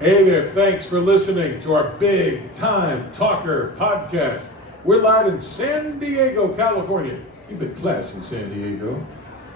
Hey there, thanks for listening to our Big Time Talker podcast. We're live in San Diego, California. Keep it classy, San Diego.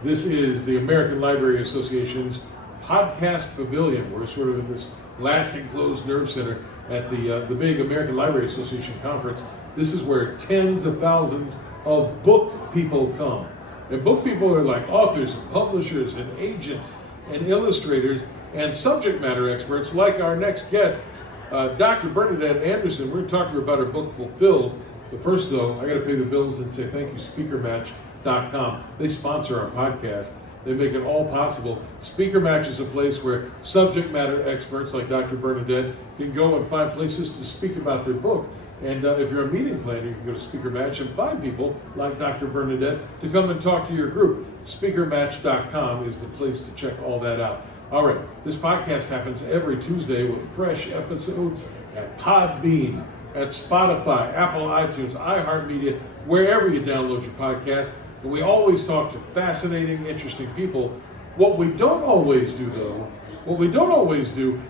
This is the American Library Association's podcast pavilion. We're sort of in this glass enclosed nerve center at the big American Library Association conference. This is where tens of thousands of book people come. And book people are like authors and publishers and agents and illustrators and subject matter experts like our next guest, Dr. Bernadette Anderson. We're going to talk to her about her book, Fulfilled. But first, though, I got to pay the bills and say thank you, SpeakerMatch.com. They sponsor our podcast. They make it all possible. Speaker Match is a place where subject matter experts like Dr. Bernadette can go and find places to speak about their book. And if you're a meeting planner, you can go to Speaker Match and find people like Dr. Bernadette to come and talk to your group. SpeakerMatch.com is the place to check all that out. All right, this podcast happens every Tuesday with fresh episodes at Podbean, at Spotify, Apple iTunes, iHeartMedia, wherever you download your podcast. And we always talk to fascinating, interesting people. What we don't always do,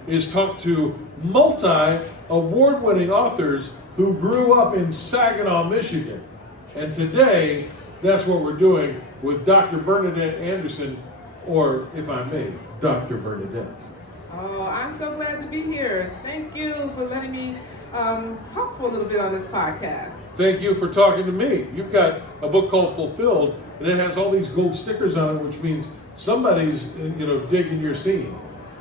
is talk to multi-award-winning authors who grew up in Saginaw, Michigan. And today, that's what we're doing with Dr. Bernadette Anderson, or if I may, Dr. Bernadette. Oh, I'm so glad to be here. Thank you for letting me talk for a little bit on this podcast. Thank you for talking to me. You've got a book called Fulfilled, and it has all these gold stickers on it, which means somebody's, digging your scene.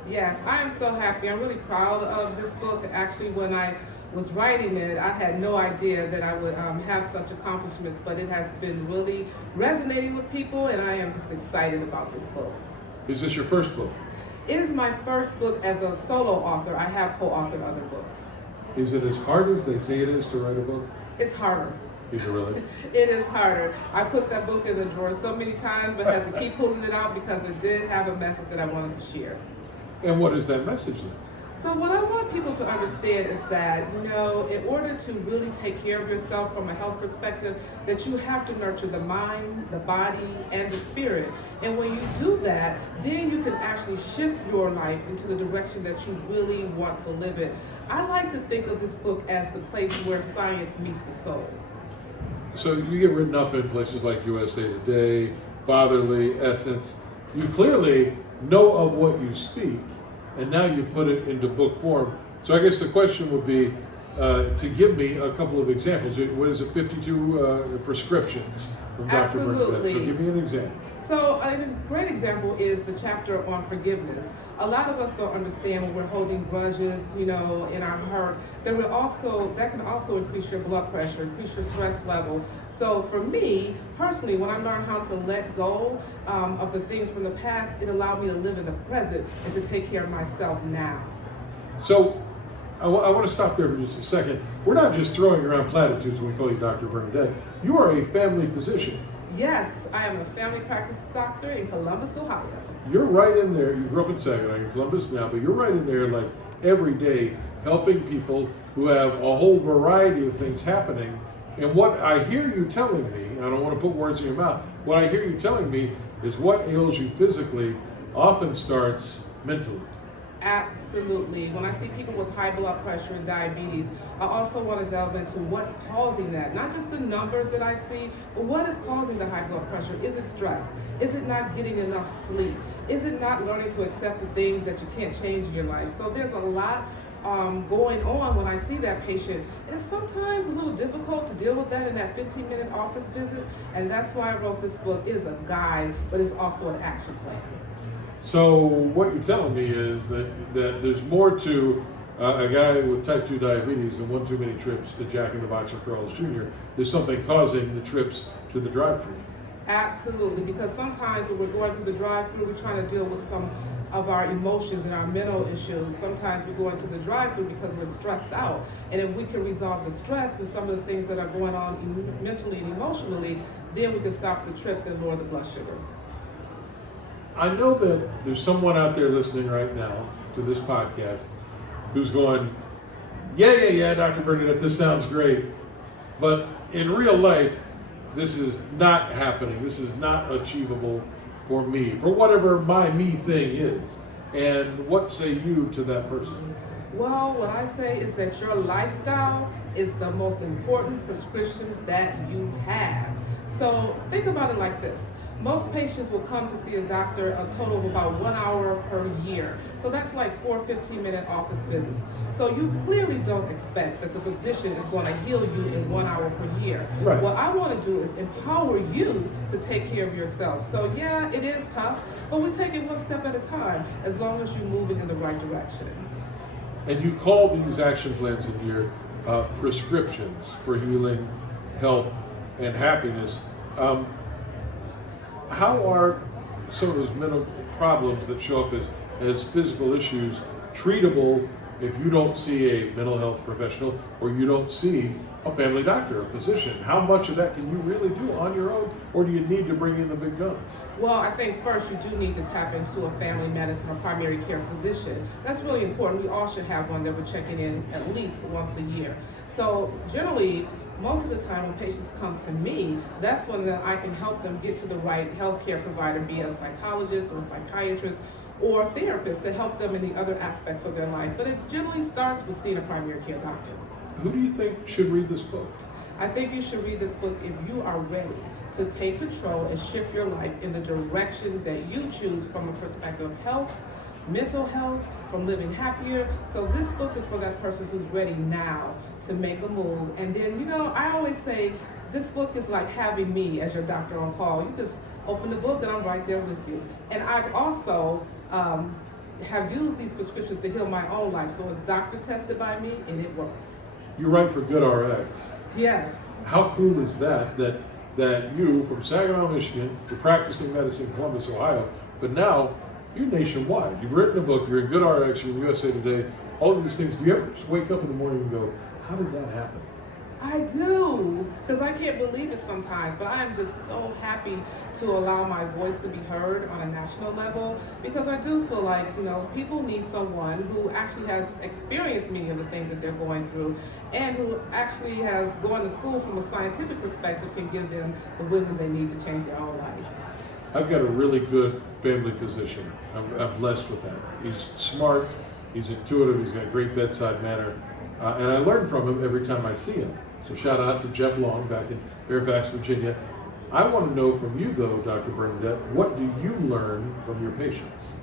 Yes, I am so happy. I'm really proud of this book. Actually, when I was writing it, I had no idea that I would have such accomplishments, but it has been really resonating with people, and I am just excited about this book. Is this your first book? It is my first book as a solo author. I have co-authored other books. Is it as hard as they say it is to write a book? It's harder. Is it really? It is harder. I put that book in the drawer so many times, but had to keep pulling it out because it did have a message that I wanted to share. And what is that message then? So what I want people to understand is that, in order to really take care of yourself from a health perspective, that you have to nurture the mind, the body, and the spirit. And when you do that, then you can actually shift your life into the direction that you really want to live it. I like to think of this book as the place where science meets the soul. So you get written up in places like USA Today, Fatherly, Essence. You clearly know of what you speak, and now you put it into book form. So I guess the question would be to give me a couple of examples. What is it, 52 prescriptions from Dr. Bernadette? So give me an example. So a great example is the chapter on forgiveness. A lot of us don't understand when we're holding grudges, in our heart, that can also increase your blood pressure, increase your stress level. So for me, personally, when I learned how to let go of the things from the past, it allowed me to live in the present and to take care of myself now. So I want to stop there for just a second. We're not just throwing around platitudes when we call you Dr. Bernadette. You are a family physician. Yes, I am a family practice doctor in Columbus, Ohio. You're right in there. You grew up in Saginaw, you're in Columbus now, but you're right in there like every day helping people who have a whole variety of things happening. And what I hear you telling me, and I don't want to put words in your mouth, what I hear you telling me is what ails you physically often starts mentally. Absolutely. When I see people with high blood pressure and diabetes, I also want to delve into what's causing that. Not just the numbers that I see, but what is causing the high blood pressure? Is it stress? Is it not getting enough sleep? Is it not learning to accept the things that you can't change in your life? So there's a lot going on when I see that patient. And it's sometimes a little difficult to deal with that in that 15-minute office visit. And that's why I wrote this book. It is a guide, but it's also an action plan. So what you're telling me is that there's more to a guy with type 2 diabetes than one too many trips to Jack in the Box or Carl's Jr. There's something causing the trips to the drive-thru. Absolutely, because sometimes when we're going through the drive-thru, we're trying to deal with some of our emotions and our mental issues. Sometimes we go into the drive-thru because we're stressed out. And if we can resolve the stress and some of the things that are going on mentally and emotionally, then we can stop the trips and lower the blood sugar. I know that there's someone out there listening right now to this podcast who's going, yeah, Dr. Bernadette, this sounds great. But in real life, this is not happening. This is not achievable for me, for whatever my me thing is. And what say you to that person? Well, what I say is that your lifestyle is the most important prescription that you have. So think about it like this. Most patients will come to see a doctor a total of about 1 hour per year. So that's like 4 15-minute office visits. So you clearly don't expect that the physician is going to heal you in 1 hour per year. Right. What I want to do is empower you to take care of yourself. So yeah, it is tough, but we take it one step at a time as long as you're moving in the right direction. And you call these action plans in your prescriptions for healing, health, and happiness. How are some of those mental problems that show up as physical issues treatable if you don't see a mental health professional or you don't see a family doctor, a physician? How much of that can you really do on your own, or do you need to bring in the big guns? Well, I think first you do need to tap into a family medicine or primary care physician. That's really important. We all should have one that we're checking in at least once a year. So generally, most of the time when patients come to me, that's when I can help them get to the right healthcare provider, be it a psychologist or a psychiatrist or a therapist, to help them in the other aspects of their life. But it generally starts with seeing a primary care doctor. Who do you think should read this book? I think you should read this book if you are ready to take control and shift your life in the direction that you choose from a perspective of health, mental health, from living happier. So this book is for that person who's ready now to make a move. And then, I always say this book is like having me as your doctor on call. You just open the book and I'm right there with you. And I've also have used these prescriptions to heal my own life. So it's doctor tested by me and it works. You write for GoodRx. Yes. How cool is that you from Saginaw, Michigan, you're practicing medicine in Columbus, Ohio, but now you're nationwide. You've written a book, you're in GoodRx, you're in USA Today, all of these things. Do you ever just wake up in the morning and go, how did that happen? I do, because I can't believe it sometimes, but I'm just so happy to allow my voice to be heard on a national level, because I do feel like, people need someone who actually has experienced many of the things that they're going through and who actually has gone to school from a scientific perspective, can give them the wisdom they need to change their own life. I've got a really good family physician. I'm blessed with that. He's smart, he's intuitive, he's got a great bedside manner, and I learn from him every time I see him. So shout out to Jeff Long back in Fairfax, Virginia. I want to know from you though, Dr. Bernadette, what do you learn from your patients?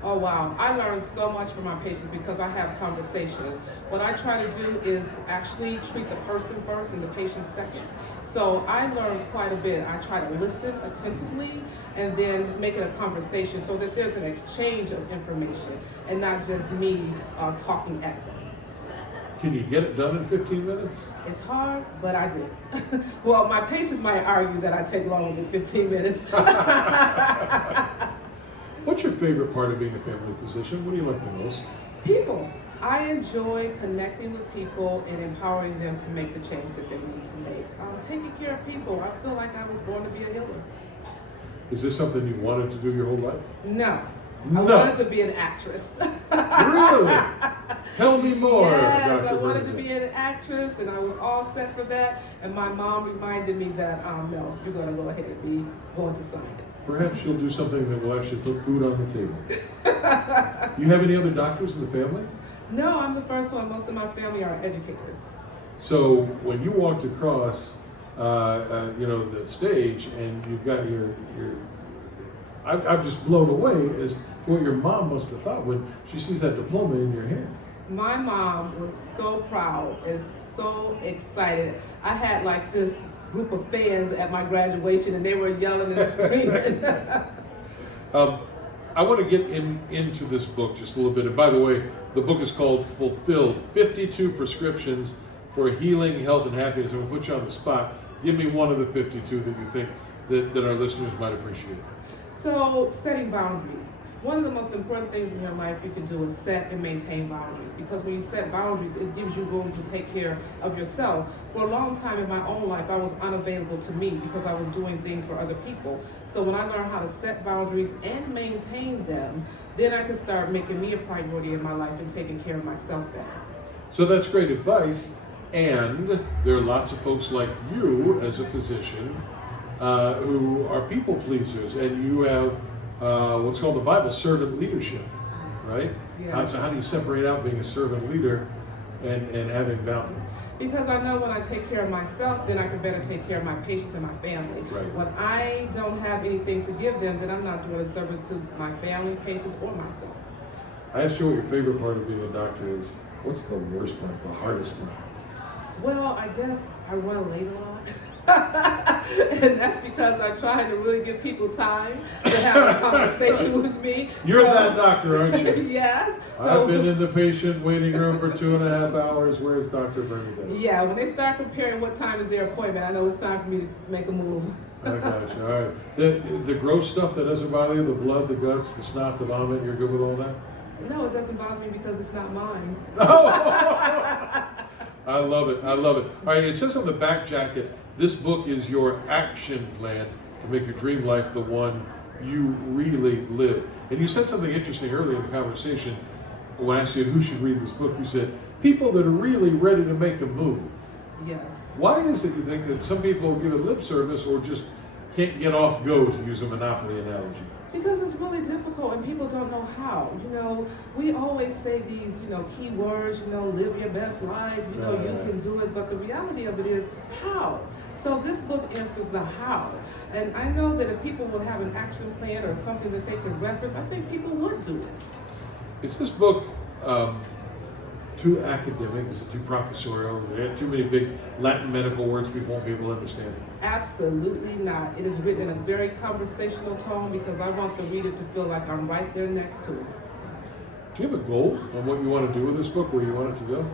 Oh wow, I learn so much from my patients because I have conversations. What I try to do is actually treat the person first and the patient second. So I learn quite a bit. I try to listen attentively and then make it a conversation so that there's an exchange of information and not just me talking at them. Can you get it done in 15 minutes? It's hard, but I do. Well, my patients might argue that I take longer than 15 minutes. What's your favorite part of being a family physician? What do you like the most? People. I enjoy connecting with people and empowering them to make the change that they need to make. Taking care of people. I feel like I was born to be a healer. Is this something you wanted to do your whole life? No. No. I wanted to be an actress. Really? Tell me more. Yes, Dr. I wanted to Bernadette. be an actress, and I was all set for that. And my mom reminded me that, no, you're going to go ahead and be going to science. Perhaps you'll do something that will actually put food on the table. You have any other doctors in the family? No, I'm the first one. Most of my family are educators. So when you walked across, the stage, and you've got your I'm just blown away as to what your mom must have thought when she sees that diploma in your hand. My mom was so proud and so excited. I had like this group of fans at my graduation, and they were yelling and screaming. I want to get into this book just a little bit. And by the way, the book is called Fulfilled, 52 Prescriptions for Healing, Health, and Happiness. I'm going to put you on the spot. Give me one of the 52 that you think that our listeners might appreciate. So, setting boundaries. One of the most important things in your life you can do is set and maintain boundaries, because when you set boundaries, it gives you room to take care of yourself. For a long time in my own life, I was unavailable to me because I was doing things for other people. So when I learned how to set boundaries and maintain them, then I could start making me a priority in my life and taking care of myself better. So that's great advice, and there are lots of folks like you as a physician who are people pleasers, and you have what's called the Bible servant leadership. right? Yeah. So how do you separate out being a servant leader and having boundaries? Because I know when I take care of myself, then I can better take care of my patients and my family. Right. When I don't have anything to give them, then I'm not doing a service to my family, patients, or myself. I asked you what your favorite part of being a doctor is. What's the worst part, the hardest part? Well, I guess I run late a lot. And that's because I try to really give people time to have a conversation with me. You're that doctor, aren't you? Yes. I've been in the patient waiting room for 2.5 hours. Where's Dr. Bernadette? Yeah, when they start comparing what time is their appointment, I know it's time for me to make a move. I got you. All right. The gross stuff that doesn't bother you, the blood, the guts, the snot, the vomit, you're good with all that? No, it doesn't bother me because it's not mine. I love it. I love it. All right, it says on the back jacket, this book is your action plan to make your dream life the one you really live. And you said something interesting earlier in the conversation when I asked you who should read this book. You said, people that are really ready to make a move. Yes. Why is it you think that some people give it lip service or just can't get off go, to use a Monopoly analogy? Because it's really difficult and people don't know how. We always say these, key words, live your best life, you can do it, but the reality of it is how. So this book answers the how. And I know that if people would have an action plan or something that they could reference, I think people would do it. Is this book too academic? Is it too professorial? There are too many big Latin medical words people won't be able to understand it? Absolutely not. It is written in a very conversational tone because I want the reader to feel like I'm right there next to it. Do you have a goal on what you want to do with this book, where you want it to go?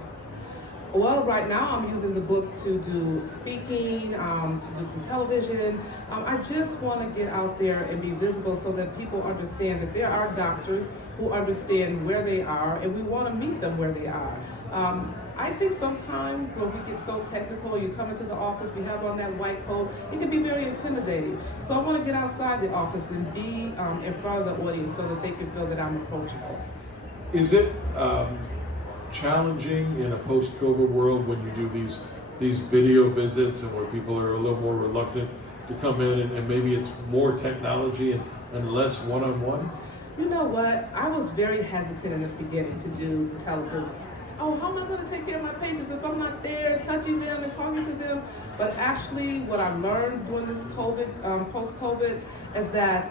Well, right now I'm using the book to do speaking, to do some television. I just want to get out there and be visible so that people understand that there are doctors who understand where they are, and we want to meet them where they are. I think sometimes when we get so technical, you come into the office, we have on that white coat, it can be very intimidating. So I want to get outside the office and be in front of the audience so that they can feel that I'm approachable. Is it challenging in a post-COVID world when you do these video visits and where people are a little more reluctant to come in and maybe it's more technology and less one-on-one? You know what? I was very hesitant in the beginning to do the televisits. I was like, oh, how am I going to take care of my patients if I'm not there touching them and talking to them? But actually, what I've learned during this COVID, post-COVID, is that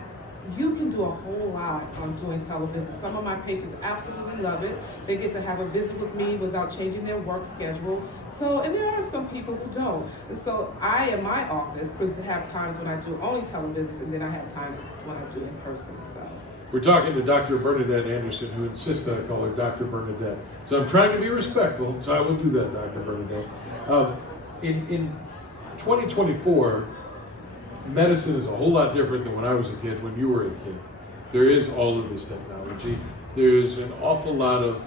you can do a whole lot on doing television. Some of my patients absolutely love it. They get to have a visit with me without changing their work schedule. And there are some people who don't. And so I, in my office, have times when I do only televisits, and then I have times when I do in person. So we're talking to Dr. Bernadette Anderson, who insists that I call her Dr. Bernadette. So I'm trying to be respectful, so I will do that, Dr. Bernadette. In 2024, medicine is a whole lot different than when I was a kid, when you were a kid. There is all of this technology. There's an awful lot of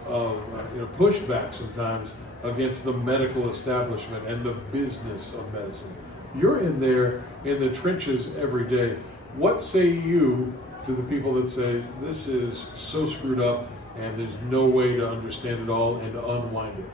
pushback sometimes against the medical establishment and the business of medicine. You're in there in the trenches every day. What say you to the people that say this is so screwed up and there's no way to understand it all and to unwind it?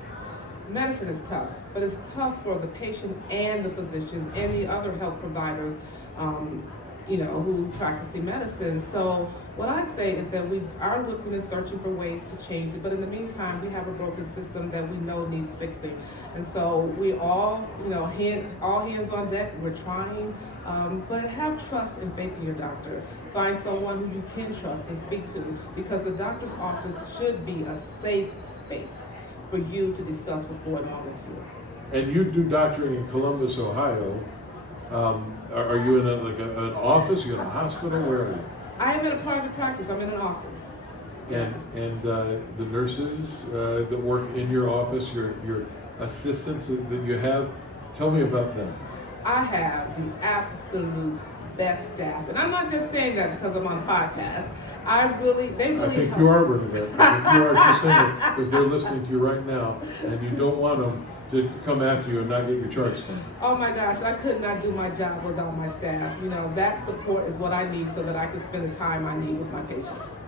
Medicine is tough, but it's tough for the patient and the physicians and the other health providers, who practicing medicine. So what I say is that we are looking and searching for ways to change it, but in the meantime, we have a broken system that we know needs fixing. And so we all hands on deck, we're trying, but have trust and faith in your doctor. Find someone who you can trust and speak to, because the doctor's office should be a safe space for you to discuss what's going on with you. And you do doctoring in Columbus, Ohio. Are you in an office? Are you in a hospital? Where are you? I am in a private practice. I'm in an office. And the nurses that work in your office, your assistants that you have, tell me about them. I have the absolute best staff, and I'm not just saying that because I'm on a podcast. I think you are, Bernadette. I think you are just saying it because they're listening to you right now, and you don't want them to come after you and not get your charts done. Oh my gosh, I could not do my job without my staff. That support is what I need so that I can spend the time I need with my patients.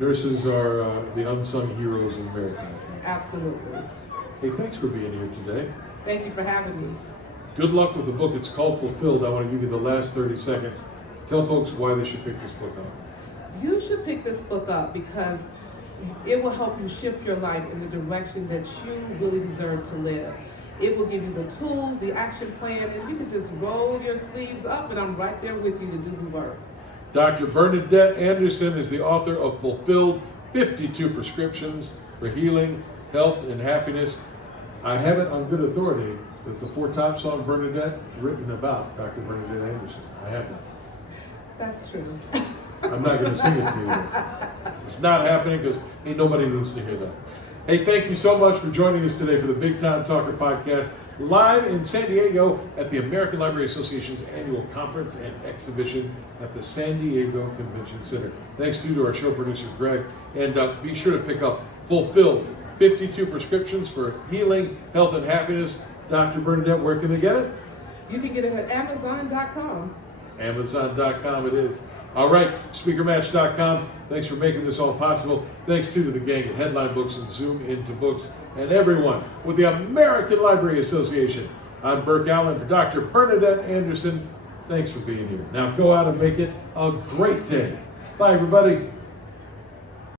Nurses are the unsung heroes of America, I think. Absolutely. Hey, thanks for being here today. Thank you for having me. Good luck with the book. It's called Fulfilled. I want to give you the last 30 seconds. Tell folks why they should pick this book up. You should pick this book up because it will help you shift your life in the direction that you really deserve to live. It will give you the tools, the action plan, and you can just roll your sleeves up, and I'm right there with you to do the work. Dr. Bernadette Anderson is the author of Fulfilled 52 Prescriptions for Healing, Health, and Happiness. I have it on good authority that the 4 Top Song Bernadette written about Dr. Bernadette Anderson. I have that. That's true. I'm not going to sing it to you. It's not happening because ain't nobody needs to hear that. Hey, thank you so much for joining us today for the Big Time Talker podcast, live in San Diego at the American Library Association's annual conference and exhibition at the San Diego Convention Center. Thanks to our show producer, Greg. And be sure to pick up Fulfilled 52 Prescriptions for Healing, Health, and Happiness. Dr. Bernadette, where can they get it? You can get it at Amazon.com. Amazon.com it is. All right, SpeakerMatch.com. Thanks for making this all possible. Thanks too to the gang at Headline Books and Zoom Into Books and everyone with the American Library Association. I'm Burke Allen for Dr. Bernadette Anderson. Thanks for being here. Now go out and make it a great day. Bye, everybody.